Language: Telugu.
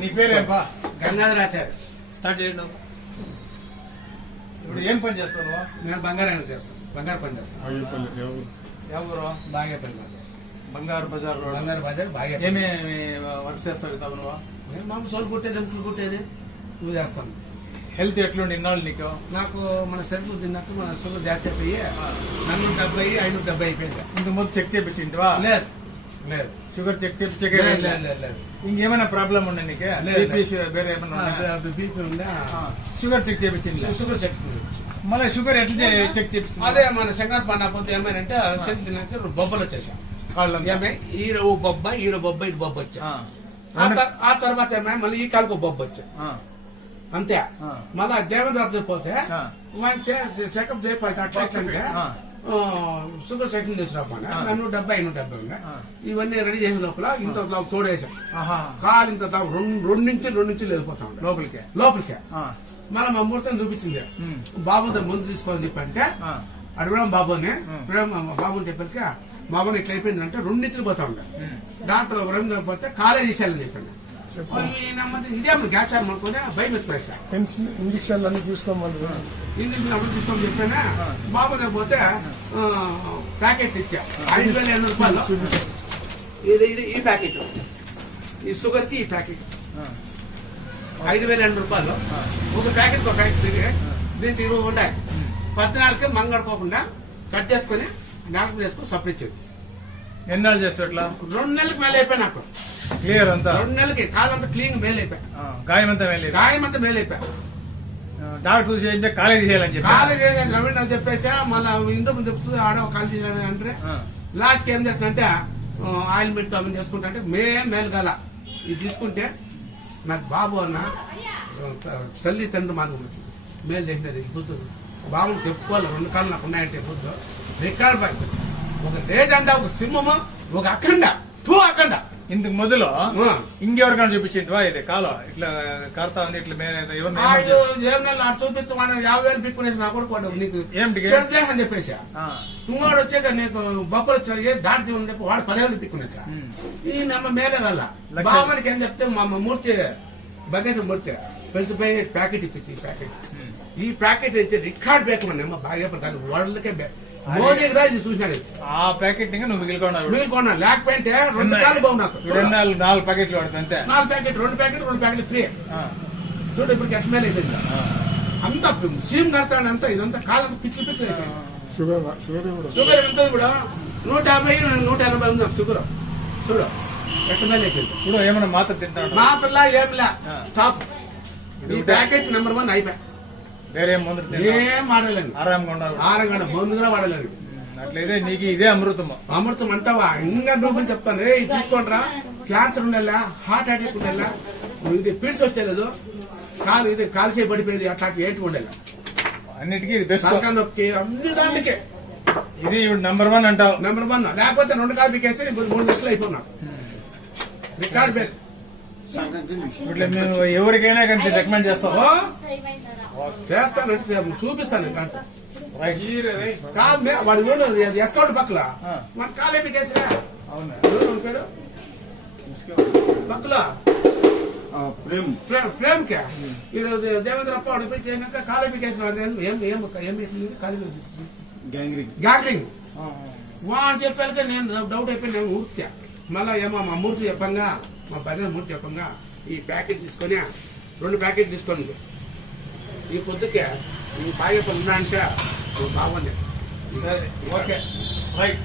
నీ పేరేంపా? గంగాధరాచార్య. స్టార్ట్ చేయండి. ఇప్పుడు ఏం పని చేస్తావు? నేను బంగారం చేస్తాను బంగారు పని చేస్తాను ఎవరు? బాగా పని చేస్తాను. బంగారు బజార్ బంగారు బజార్ బాగా. ఏమేమి వర్క్ చేస్తావు ఇతావు నువ్వు నేను మామూలు సోలు కుట్టేది ఎంపులు కుట్టేది నువ్వు చేస్తాను హెల్త్ ఎట్లుండి ఇన్నాళ్ళు నీకు? నాకు మన సరుకులు తిన్నాక మన షుగర్ జాస్తి అయిపోయి నన్ను డెబ్బై ఐదు డెబ్బై అయిపోయింది. ఇంతకు ముందు చెక్ చేపించింటివా? లేదు. లేదు. షుగర్ చెక్ చేపించకే లేదు లేదు లేదు లేదు. ఇంకేమైనా ప్రాబ్లం ఉండే నీకు? బీపీ వేరే ఏమైనా? బీపీ ఉందా? షుగర్ చెక్ చేపించింది? షుగర్ చెక్ మళ్ళీ షుగర్ ఎట్లా చెక్ చేపిస్తుంది? అదే మన సంక్రాంతి పండుగ పోతే ఏమైనా శక్తి తిన్నాక బొబ్బలు వచ్చేసాం. ఏమై? ఈడ ఓ బొబ్బ ఈడ బొబ్బ ఇటు బొబ్బ వచ్చా ఆ. ఆ తర్- ఆ తర్వాత ఏమై మళ్ళీ ఈ కాలుకు బొబ్బ వచ్చా అంతే. మళ్ళా దేవేంద్ర పోతే. మంచి చెకప్ చేయాలి అట్రాక్ట్ అంటే ఆ. ఆ, షుగర్ సెటిల్ చేసినప్పుడు నన్ను డెబ్బై నూట డెబ్బై. ఇవన్నీ రెడీ చేసిన లోపల ఇంత తోడేసాం. కాలు ఇంత రెండు రెండు నుంచి రెండు నుంచి వెళ్ళిపోతా లోపలికి? లోపలికి. మా ముహూర్తం చూపించింది. బాబుతో ముందు తీసుకోని చెప్పంటే అడగడం బాబుని. బాబుని చెప్పాక బాబుని ఇట్లా అయిపోయిందంటే రెండు నిద్రలు పోతా ఉండే. డాక్టర్ రెండు పోతే కాలేజ్ తీసేయాలని చెప్పండి. ఇంజక్షన్లు అన్ని తీసుకోమని ఇంగ్లీష్ అప్పుడు తీసుకొని చెప్పానా బాబు పోతే ప్యాకెట్ ఇచ్చా ఐదు వేల ఎనిమిది రూపాయలు ఇది ఇది ఈ ప్యాకెట్ ఈ షుగర్కి ఈ ప్యాకెట్. ఐదు వేల ఎనిమిది రూపాయలు ఒక ప్యాకెట్ ఒక ప్యాకెట్ దీంట్లో ఇరవై ఉంటాయి పద్నాలుగుకి మంగడుకోకుండా కట్ చేసుకొని నాలుగు చేసుకొని సపరేట్ ఎన్నాళ్ళు చేస్తావు ఇట్లా రెండు నెలలకు మేలు అయిపోయి నాకు క్లియర్ అంతా? రెండు నెలలకి కాలంతా క్లీన్ మేలు అయిపోయి ఆ, గాయం అంతా వెళ్ళి గాయం అంతా మేలు అయిపోయి డాక్టర్ చూసి ఏంటంటే కాలేజీ చేయాలని చెప్పి? కాలేజ్ రవీంద్ర చెప్పేసి మళ్ళీ ఇంతకు చెప్తుంది ఆడ కాలేజ్ అంటే ఆ, లాస్ట్ ఏం చేస్తున్నంటే ఆయిల్ పెట్టి అవన్నీ చేసుకుంటా అంటే మే మేలు గల ఇది తీసుకుంటే నాకు బాబు అన్న తల్లి తండ్రి మాకు మేలు చేసినది బుద్ధు బాబుని చెప్పుకోవాలి రెండు కాళ్ళు నాకు ఉన్నాయంటే బుద్ధు రికార్డ్ బాయ్ ఒక లేజెండా ఒక సింహము ఒక అఖండ టూ అఖండ. ఇంతకు మొదలు. ఇంకెవరికైనా చూపించింటివా ఇది కాలం ఇట్లా కారుతా ఉంది ఇట్లా మే- ఎవరిని ఆ, ఏమని ఇది ఏం నెల నాకు చూపిస్తే మనం యాభై వేలు పిక్కునేసి నా కొడుకు నీకు అని చెప్పేసి. ఆ, ఇంకోడు వచ్చాక నీకు బొబ్బలు వచ్చాయి దాడి చేయమని చెప్పి వాడు పదివేలు పిక్కునేసా. ఈ నమ్మ మేలే వల్ల బామ్మనికి ఏం చెప్తే మా మూర్తి బకెట్ మూర్తి పెంచిపోయి ప్యాకెట్ ఇప్పించి ప్యాకెట్. ఈ ప్యాకెట్ అయితే రికార్డ్ బేక్ మన బాగా కాదు వరల్డ్కే బేక్ మోదీ రాజు చూసినాడు. ఆ ప్యాకెట్ ఇంకా నువ్వు మిగిలికొన్నావు. మిగిలికొన్నా. లేకపోతే రెండు కాలు బాగు నాకు ఎన్ని నాలుగు నాలుగు ప్యాకెట్లు పడుతుంది అంతే. నాలుగు ప్యాకెట్ రెండు ప్యాకెట్ రెండు ప్యాకెట్ ఫ్రీ. చూడు ఇప్పుడు ఎట్ మేలు అయిపోయింది. అంత సీమ్ కడతాడు అంతా ఇదంతా కాలం పిచ్చి పిచ్చి అయిపోయింది షుగర్ షుగర్ ఎంత ఇప్పుడు? నూట యాభై నూట ఎనభై ఉంది నాకు షుగర్. చూడు ఎట్ మేలు అయిపోయింది. ఇప్పుడు ఏమైనా మాత్ర తింటాడు? మాత్రలా ఏంలా. స్టాఫ్. ఈ ప్యాకెట్ నెంబర్ వన్ అయిపోయి వేరే తింటావు ఏం వాడలేండి ఆరాంగా ఉండాలి ఆరగడ మందు కూడా వాడలేండి అట్లయితే నీకు ఇదే అమృతము. అమృతం అంటావా ఇంకా నువ్వు చెప్తాను. ఏ తీసుకోండిరా క్యాన్సర్ ఉండేలా హార్ట్ అటాక్ ఉండేలా ఇది పిడ్స్ వచ్చేలేదు. కాలు ఇది కాలు చేయి పడిపోయేది అట్లాంటి ఏంటి ఉండేలా. అన్నిటికీ ఇది బెస్ట్ సర్కార్ నొక్కి అన్ని దాంట్లోకే. ఇది నంబర్ వన్ అంటావు. నెంబర్ వన్ లేకపోతే రెండు కాలు పీకేస్తే మూడు లక్షలు అయిపోయినా రికార్డ్ బేక్ ఇట్లా మేము ఎవరికైనా కానీ రికమెండ్ చేస్తాం. ఓ చేస్తానంటే చూపిస్తాను కాదు మే- వాడు ఎస్కౌంట్ పక్కల. మన కాలే పీకేసిరా అవునా? ఎవరు వాడి పేరు? పక్కల. ప్రేమ్. ప్రేమ్ ప్రేమ్ కే ఈరోజు దేవేంద్ర అప్ప వాడు పోయి చేసినాక కాలే పీకేసిన ఏం ఏం ఏం ఏం కాలే గ్యాంగ్రింగ్ గ్యాదరింగ్ ఆ, వాడు చెప్పాక నేను డౌట్ అయిపోయి నేను ఊర్తా. మళ్ళా ఏమో మా మూర్తి చెప్పంగా మా భర్త మూర్తి చెప్పంగా ఈ ప్యాకెట్ తీసుకొని రెండు ప్యాకెట్ తీసుకోండి ఈ పొద్దుకే ఈ పాయ పనున్నా అంటే బాగుంది సరే ఓకే. రైట్.